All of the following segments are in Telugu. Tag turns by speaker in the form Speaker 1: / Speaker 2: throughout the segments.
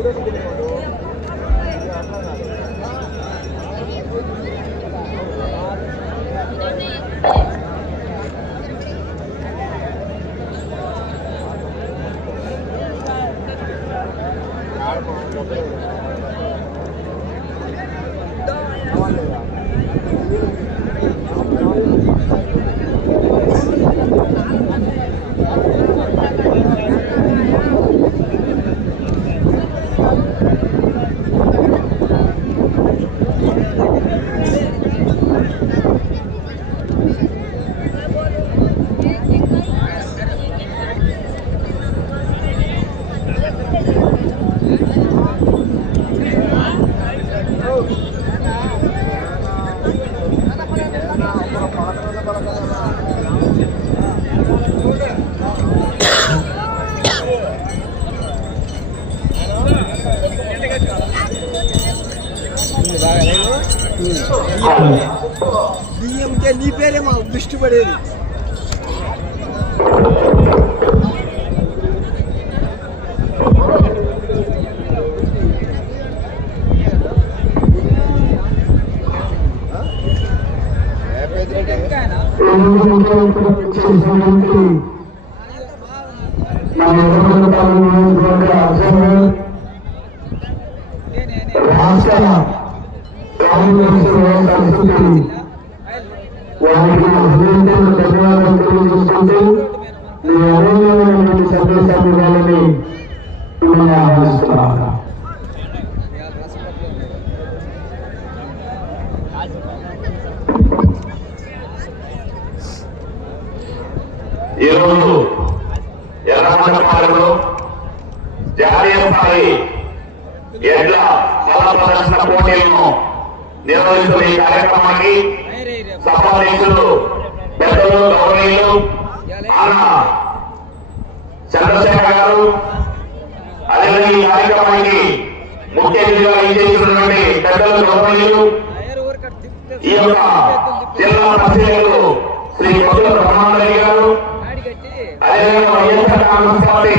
Speaker 1: ಅವರೇ ಸಿಗಲಿಲ್ಲ బియ్యంకే నీ పేరే మాకు దిష్టి పడేది.
Speaker 2: ఈరోజు ఎర్రమండపాలెంలో జాతీయ స్థాయి ఎడ్ల సభ ప్రదర్శన పోటీలను నిర్వహిస్తున్న ఈ కార్యక్రమానికి సభాధ్యక్షులు పెద్దలు గౌరవీయులు ఆనా చంద్రశేఖర్ గారు అదేవిధంగా ఈ కార్యక్రమానికి ముఖ్య అతిథిగా ఇచ్చేసినటువంటి పెద్దలు గౌరవీయులు ఈ యొక్క జిల్లా పరిశీలకులు శ్రీ మొదల బ్రహ్మారెడ్డి గారు అదేవిధంగా వైఎస్ఆర్ కాంగ్రెస్ పార్టీ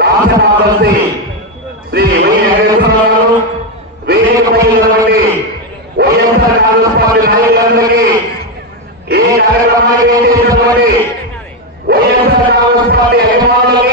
Speaker 2: రాష్ట్ర కార్యదర్శి శ్రీ వి వెంకటేశ్వర గారు వేదికపై ఉన్నటువంటి వైఎస్ఆర్ కాంగ్రెస్ పార్టీ నాయకులందరికీ ఈ కార్యక్రమానికి అభిమానులకి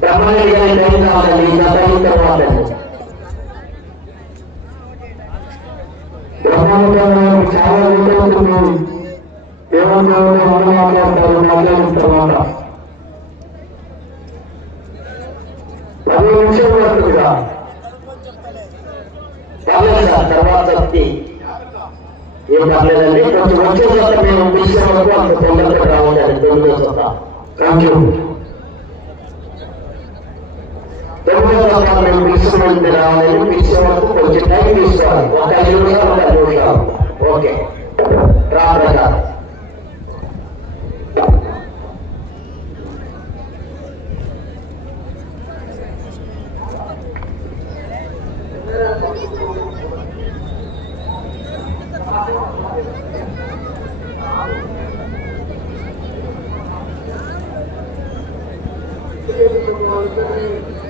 Speaker 2: బ్రహ్మగారి ట్రైన్ కావాలండి నా ట్రైన్ కావాలండి బ్రహ్మగారు చాలా ఉంటుంది ఏమంటే వాళ్ళు మాట్లాడతారు మాట్లాడిన తర్వాత పది నిమిషాలు పడుతుందిగా పర్లేదు సార్ తర్వాత వచ్చి ఏం పర్లేదండి కొంచెం వచ్చే చోట మేము పిలిచే వరకు అంత తొందరగా రావాలి తొమ్మిదో చోట. థ్యాంక్ యూ గవర్నమెంట్ తీసుకుని రావాలని పిలిచే వరకు కొంచెం టైం తీసుకోవాలి ఒక ఐదు నిమిషాలు ఒక నిమిషాలు ఓకే రామ్ Thank you.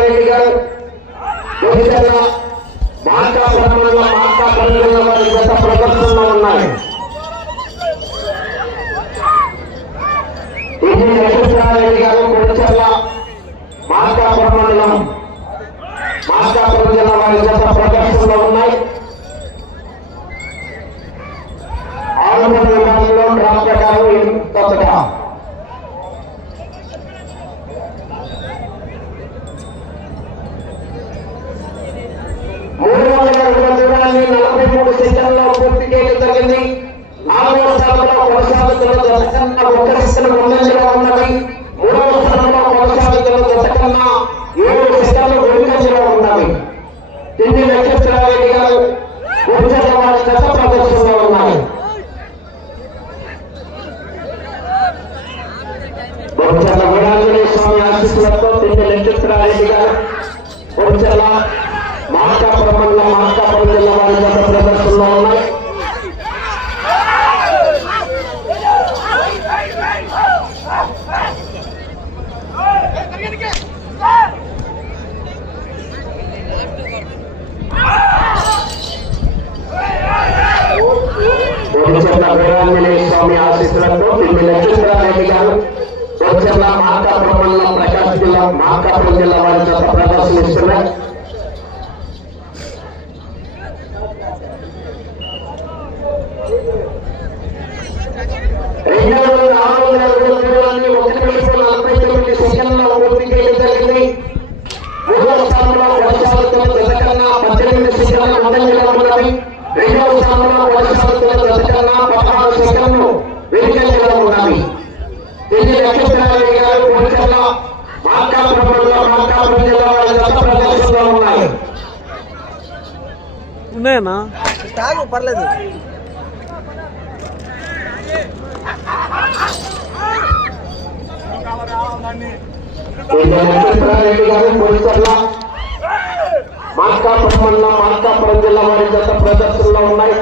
Speaker 2: ಬೇಕಾರೆ
Speaker 1: ఉన్నాయన్నా
Speaker 3: తాగు పర్లేదు
Speaker 2: మార్కాపురం మండలం మార్కాపురం జిల్లా వారి గత ప్రదర్శనలో ఉన్నాయి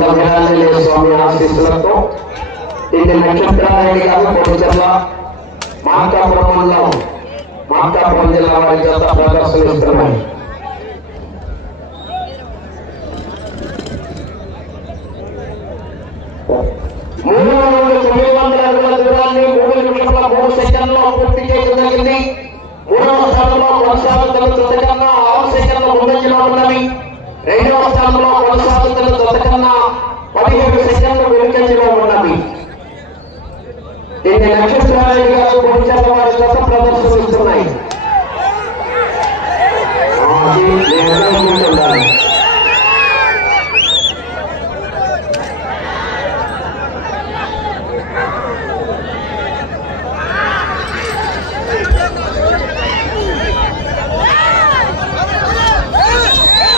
Speaker 2: కొడిచర్ల వీరాంజనేయ స్వామి ఆశీస్సులతో ఇది నక్షత్రారెడ్డి గారు కొడిచర్ల మార్కాపురం మండలం మార్కాపురం జిల్లా వారి చేత ప్రదర్శనిస్తున్నాయి. మూడు వందల తొమ్మిది వందల అడుగుల దూరాన్ని మూడు నిమిషముల మూడు సెకండ్లో పూర్తి చేయడం జరిగింది మూడవ స్థానంలో కొనసాగుతున్న జతకన్నా ఆరు సెకండ్ల ముందంజలో ఉన్నవి రెండవ స్థానంలో కొనసాగుతున్న జతకన్నా పదిహేడు సెకండ్లు వెనుకంజలో ఉన్నవి దీన్ని నక్షత్రారెడ్డి గారు భవిష్యత్తు వారి జత ప్రదర్శనిస్తున్నాయి ఆ, అది నేను అనుకుంటున్నాను.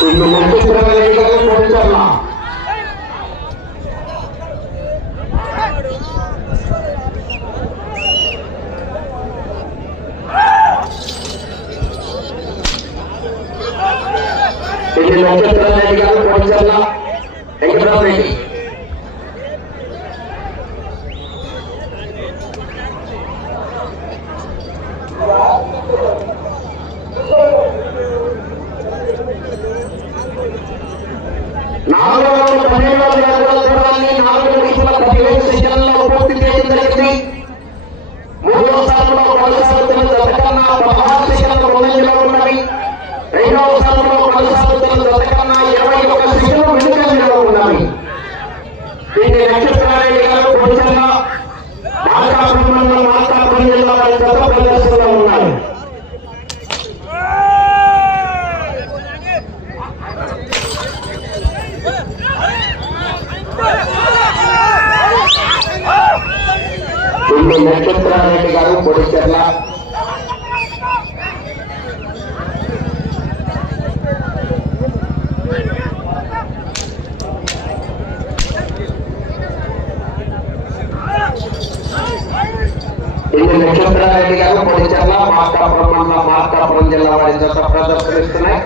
Speaker 2: ఇನ್ನು నక్షత్రారెడ్డి గారు భవిష్యత్తు ఇది నక్షత్రారెడ్డి గారు పొడిచర్ల వెంకటరామరెడ్డి నాలుగు వందల పన్నెండు దూరాన్ని నాలుగు నిమిషాల పూర్తి చేయడం జరిగింది. మూడవ స్థానంలో కొనసాగుతున్న జతకన్నా పదహారు ముందంజలో ఉన్నవి రెండవ స్థానంలో కొనసాగుతున్న జతకన్నా ఇరవై ఒక సెకండ్లు వెనుకంజలో ఉన్నవి దీన్ని నక్షత్రారెడ్డి గారు పొడిచన్న మార్కాపురం మండలం మార్కాపురం జిల్లా వారి గత ప్రదర్శనలో ఉన్నారు దీన్ని నక్షత్రారెడ్డి గారు నక్షత్రారెడ్డి గారు పొడిచర్ల మార్కాపురం మండలం మార్కాపురం జిల్లా వారి జత ప్రదర్శనిస్తున్నాయి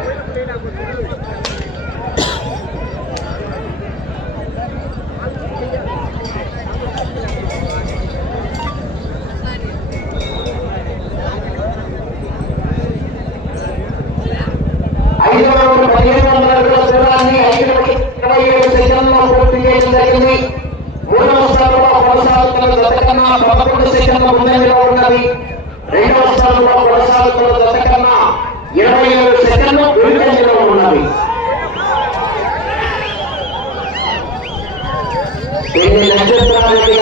Speaker 2: ఐదు వందల పదిహేను వందల అడుగుల దూరాన్ని ఐదు నిమిషాల ఇరవై ఏడు సెకండ్లో పూర్తి చేయడం జరిగింది. మూడవ స్థానంలో కొనసాగుతున్న గత కన్నా పదకొండు సెకండ్ల ముందంజలో ఉన్నది. రెండవ స్థానంలో కొనసాగుతున్న గత కన్నా ఇరవై ఏడు సెకండ్లు వెనుకంజలో ఉన్నవి దీన్ని నక్షత్రారెడ్డి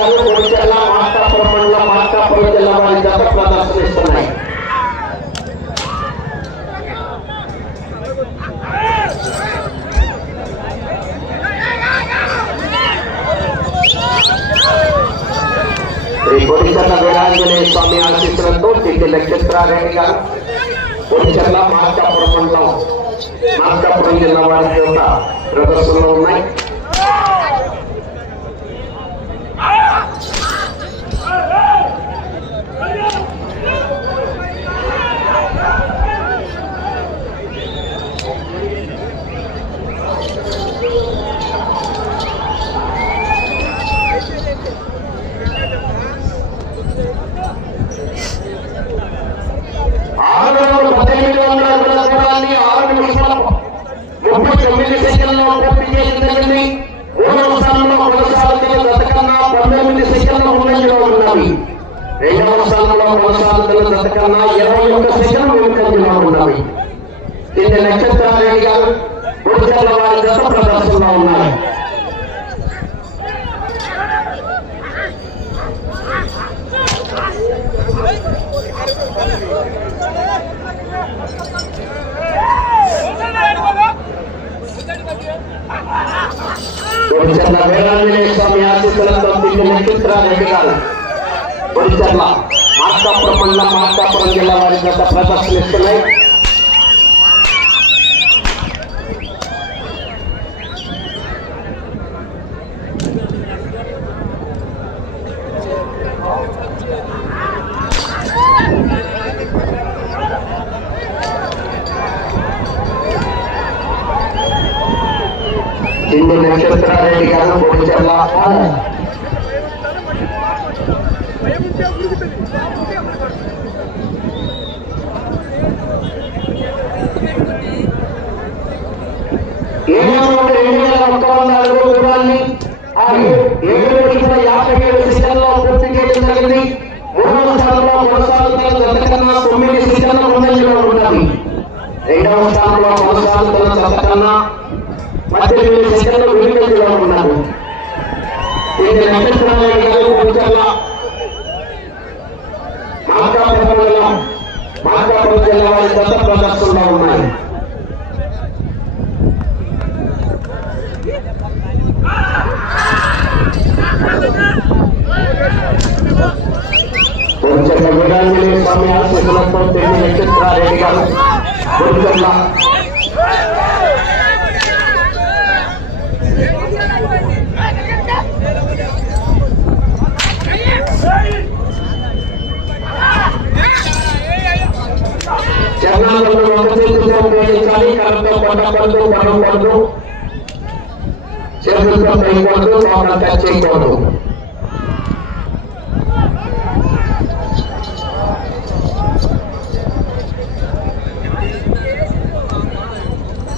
Speaker 2: మార్కాపురం మండలం మార్కాపురం జిల్లా వారి జత ప్రదర్శనిస్తున్నాయి. ఆంజనేయ స్వామి ఆశీస్సులతో తిండి నక్షత్రారెడ్డి గారు పొడిచెల్ల మార్కాపురం మండలం మార్కాపురం జిల్లా వారి యొక్క ప్రదర్శనలు ఉన్నాయి ఆరు వందల పద్దెనిమిది వందల అడుగుల దూరాన్ని ఆరు నిమిషాల ముప్పై తొమ్మిది సెకండ్లో పూర్తి చేయడం జరిగింది మూడవ స్థానంలో కొనసాగుతున్న గత పంతొమ్మిది సెకండ్ల ముందంజలో ఉన్నవి. రెండవ స్థానంలో కొనసాగుతున్న ఇరవై ఒక్క సెకండ్లు ఉన్నవి. గారు వారి గత ప్రదర్శనలో ఉన్నాయి గుడిచర్ల వేలాంజనేయ స్వామి ఆశీస్సులతో తిరిగి నక్షత్ర గారు గుడిచర్ల మార్కాపురం మండలం మార్కాపురం జిల్లా వారి గత ప్రదర్శనిస్తున్నాయి తిండి నక్షత్రారెడ్డి గారు గుడిచర్ల ఏడు వందల రెండు వేల ఒక్క వంద అడుగుల దూరాన్ని ఆ ఏడు నిమిషముల యాభై ఏడు సెకండ్లో పూర్తి చేయడం జరిగింది మూడవ స్థానంలో కొనసాగుతున్న జత కన్నా తొమ్మిది సెకండ్ల ముందంజలో ఉన్నది రెండవ స్థానంలో కొనసాగుతున్న జత కన్నా పద్దెనిమిది సెకండ్లు వెనుకంజలో ఉన్నారు ఇది నక్షత్రాలయ గారు కొంచెం మార్కాపురం మండలం మార్కాపురం జిల్లా వారి గత ప్రదర్శనలో ఉన్నాయి కొంచెం వీరాంజనేయ స్వామి ఆశీస్సులతో తిరిగి నక్షత్రారెడ్డి గారు కొంచెం చరణాలను ఒక చేతితో ఉపయోగించాలి కరెంట్తో కొట్టకూడదు కొనకూడదు చేతులతో చేయకూడదు లోపల టచ్ చేయకూడదు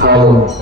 Speaker 2: అవును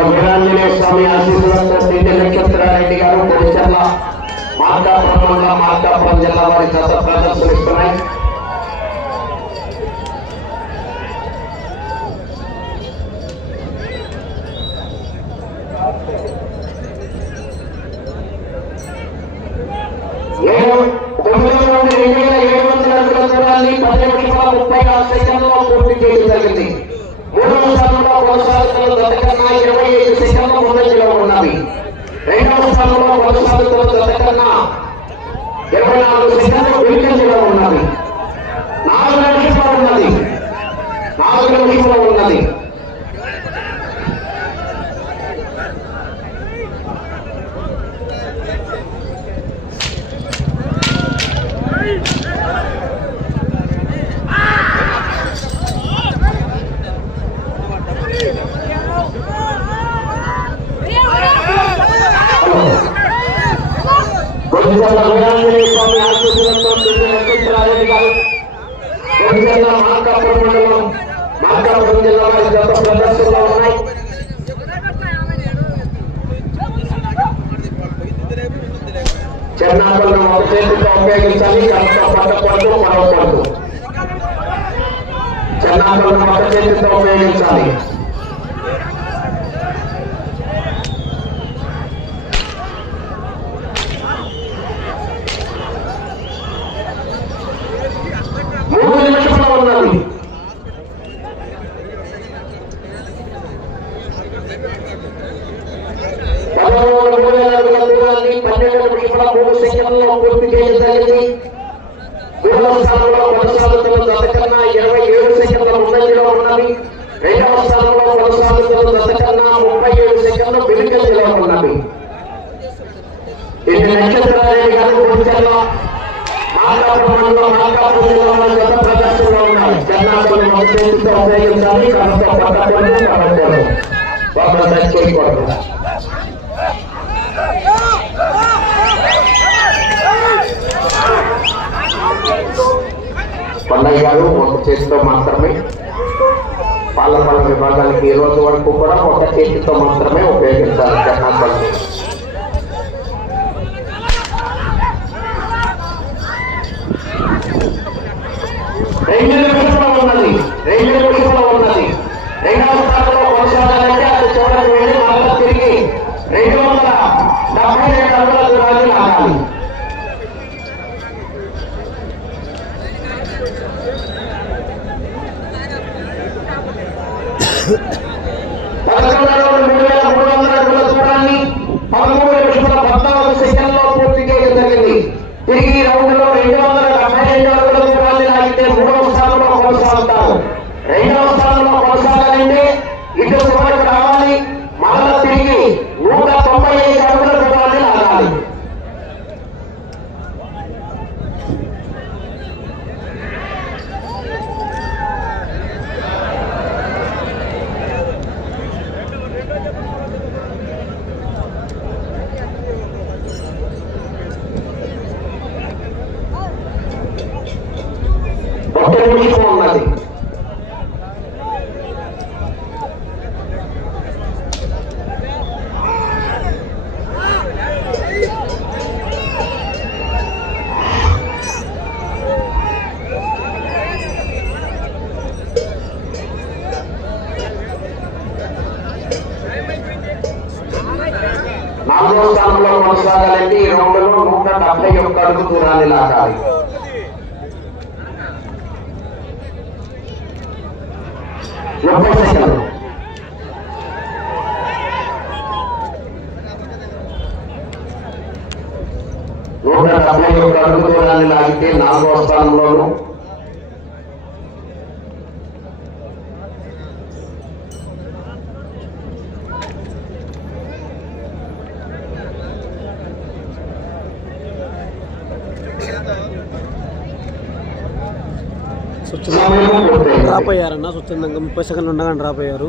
Speaker 2: బొడిచర్ల వీరాంజనేయ స్వామి ఆశీస్సులతో తిండి నక్షత్రారెడ్డి గారు బొడిచర్ల మార్కాపురం మండలం మార్కాపురం జిల్లా వారి గత ప్రదర్శనిస్తున్నాయి ఏడు తొమ్మిది నుండి రెండు వేల ఏడు వందల అడుగుల దూరాన్ని పది నిమిషాల ముప్పై ఆరు సెకండ్లో పూర్తి చేయడం జరిగింది మూడవ స్థానంలో కొనసాగుతున్న గత కన్నా ఇరవై ఐదు సెకండ్ల ముందంజలో ఉన్నది రెండవ స్థానంలో కొనసాగుతున్న గత కన్నా ఇరవై నాలుగు సెకండ్లు una incorporar qualquer que tomando também ou pega essa carnaval. నూట డెబ్బై ఒక అడుగు లాగితే నాలుగో స్థానంలోను.
Speaker 1: డ్రాప్ అయ్యారన్న స్వచ్ఛందంగా ముప్పై సెకండ్లు ఉండగానే డ్రాప్ అయ్యారు